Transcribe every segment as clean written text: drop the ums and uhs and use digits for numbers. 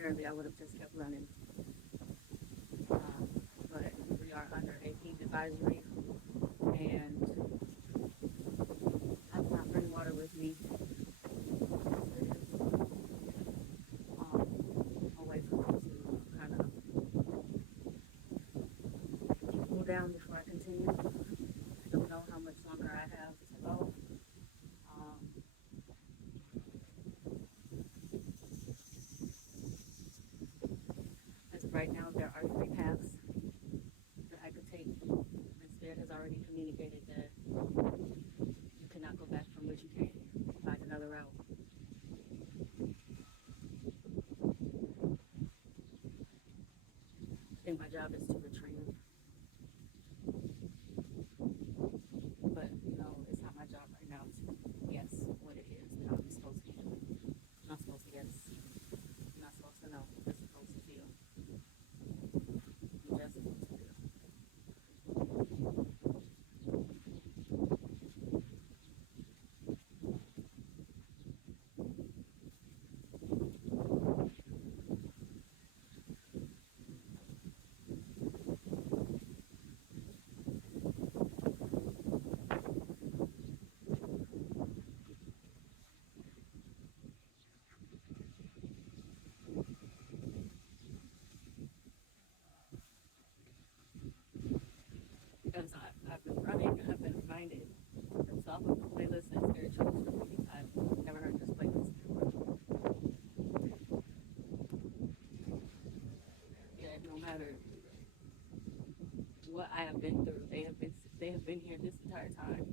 ordinarily I would have just kept running. But we are under a heat advisory, and I did not bring water with me. Away from me to kind of cool down before I continue. I don't know how much longer I have to go. Um, as of right now, there are three paths that I could take. And Spirit has already communicated that you cannot go back from which you came. Find another route. I think my job is to retrieve, but it's not my job right now to guess what it is that I'm supposed to be doing. I'm not supposed to guess. I'm not supposed to know. I'm just supposed to feel. I'm just supposed to feel. Because I've been running, I've been reminded. It's off of the playlist that Spirit chose for me. I've never heard this playlist before. Yeah, no matter what I have been through, they have been here this entire time.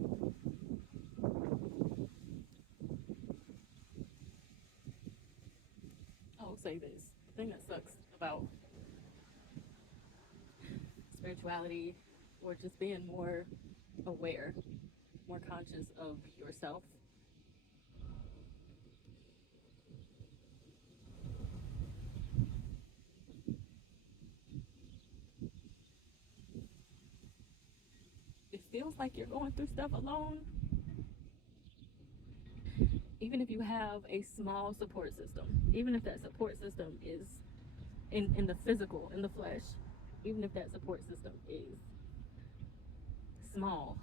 I will say this. The thing that sucks about spirituality, or just being more aware, more conscious of yourself, it feels like you're going through stuff alone. Even if you have a small support system, even if that support system is in the physical, in the flesh, even if that support system is small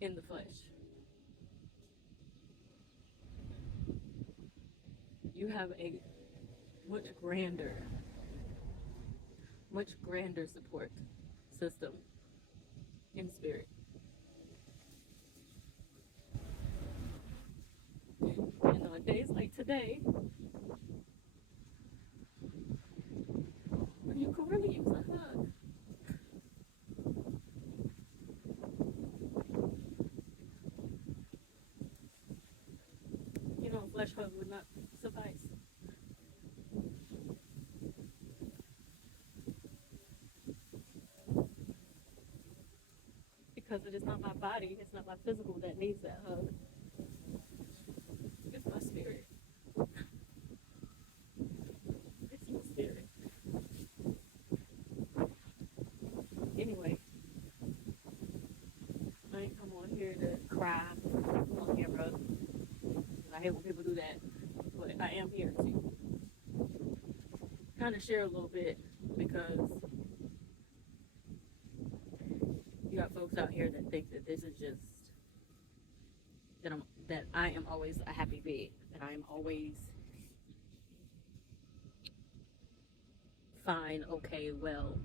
in the flesh, you have a much grander, much grander support system in spirit. And on days like today, when you can really use a hug. A flesh hug would not suffice. Because it is not my body, it's not my physical that needs that hug. It's my spirit. It's my spirit. Anyway, I ain't come on here to cry on camera. I hate when people do that. But I am here to kind of share a little bit, because you got folks out here that think that this is just that I am always a happy bee, that I am always fine, okay, well.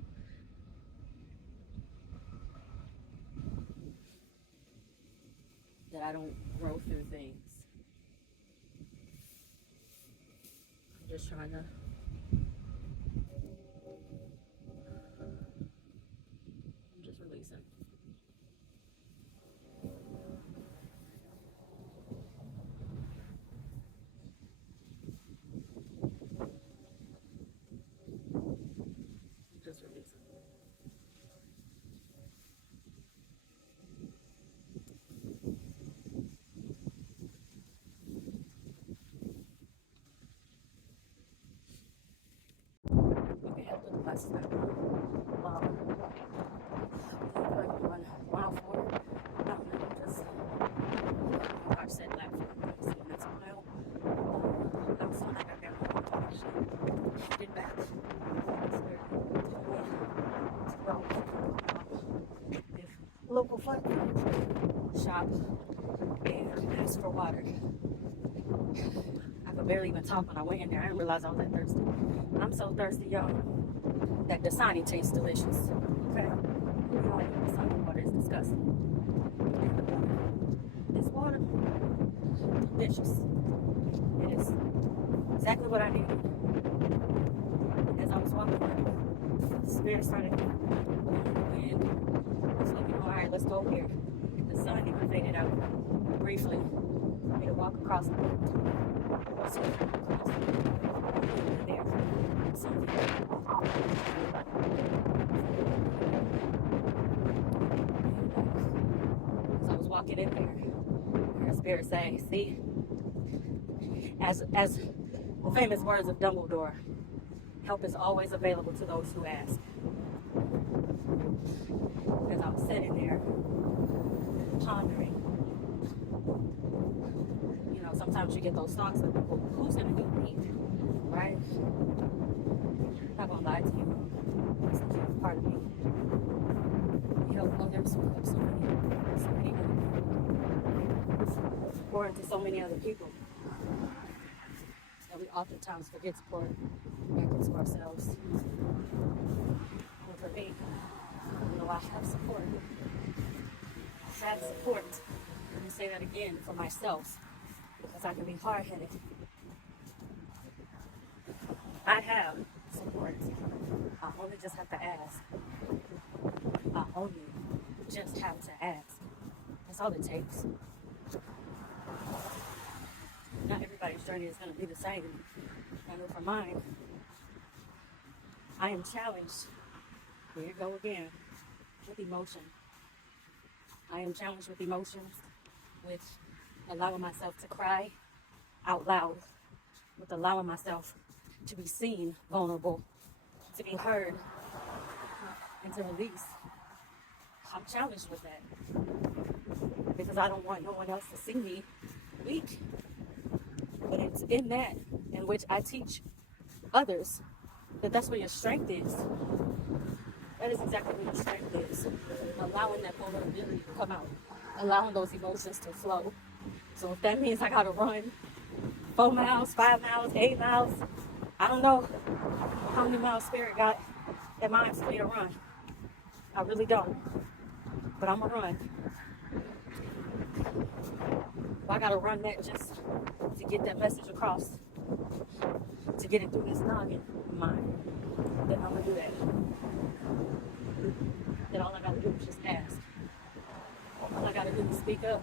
That I don't grow through things. I'm just trying to I'm just releasing. Just releasing. Okay, after the bus stop. On 104. I don't know, just car set lap for 6 minutes a mile. local fun shop and asked for water. I could barely even talk when I went in there. I didn't realize I was that thirsty. I'm so thirsty, y'all, that Dasani tastes delicious. Okay? You know, like Dasani water is disgusting. This water, delicious. It is exactly what I needed. As I was walking around, the spirit started blowing the wind. So, alright, let's go here. The sun even faded out briefly. For me to walk across the road. So, there. Something. As I was walking in there, I heard spirit say, see, as the famous words of Dumbledore, help is always available to those who ask. As I was sitting there, pondering, you know, sometimes you get those thoughts of, well, who's going to help me, right? I'm not going to lie to you. It's a part of me. We help others, we help so many other people. Pour into so many other people. And we oftentimes forget to pour back into ourselves. And for me, you know, I have support. I have support. Let me say that again, for myself, because I can be hard-headed. I have support. I only just have to ask. I only just have to ask. That's all it takes. Not everybody's journey is going to be the same. I know for mine, I am challenged, here you go again, with emotion. I am challenged with emotions, with allowing myself to cry out loud, with allowing myself to be seen vulnerable, to be heard, and to release. I'm challenged with that because I don't want no one else to see me weak. But it's in that in which I teach others that that's where your strength is. That is exactly where your strength is. Allowing that vulnerability to come out. Allowing those emotions to flow. So if that means I gotta run 4 miles, 5 miles, 8 miles, I don't know how many miles Spirit got in mind for me to run. I really don't. But I'm gonna run. If I gotta run that just to get that message across, to get it through this noggin of mine, then I'm gonna do that. Then all I gotta do is just ask. All I gotta do is speak up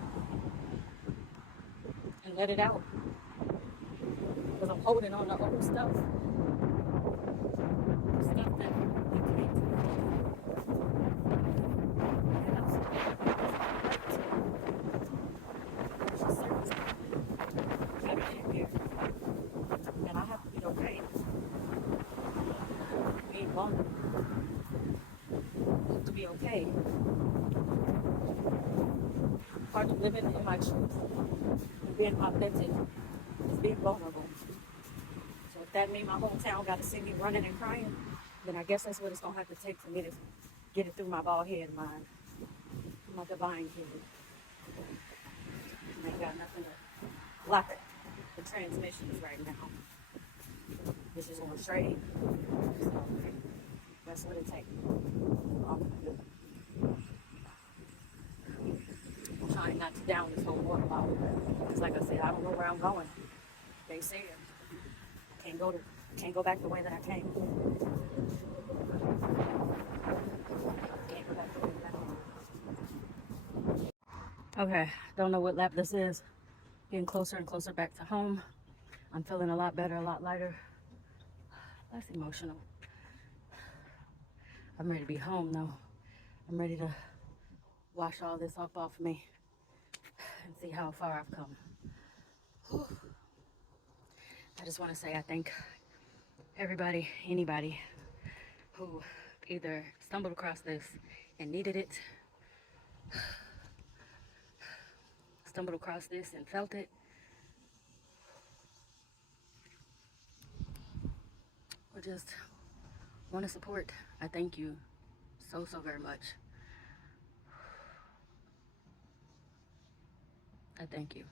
and let it out. Because I'm holding on to old stuff. Stuff that I can't do. And I'm and I have to be okay. Being vulnerable. I have to be okay. Part of living in my truth and being authentic is being vulnerable. So if that means my whole town got to see me running and crying, then I guess that's what it's going to have to take for me to get it through my bald head mind, my divine head. I ain't got nothing to block the transmissions right now. It's just going straight. So that's what it takes. I'm trying not to down this whole water bottle. Because like I said, I don't know where I'm going. They said can't go back the way that I came. Can't go back the way that I came. Okay, don't know what lap this is. Getting closer and closer back to home. I'm feeling a lot better, a lot lighter. Less emotional. I'm ready to be home though. I'm ready to wash all this off of me and see how far I've come. Whew. I just want to say I thank everybody, anybody who either stumbled across this and needed it, stumbled across this and felt it, or just want to support. I thank you so very much. I thank you.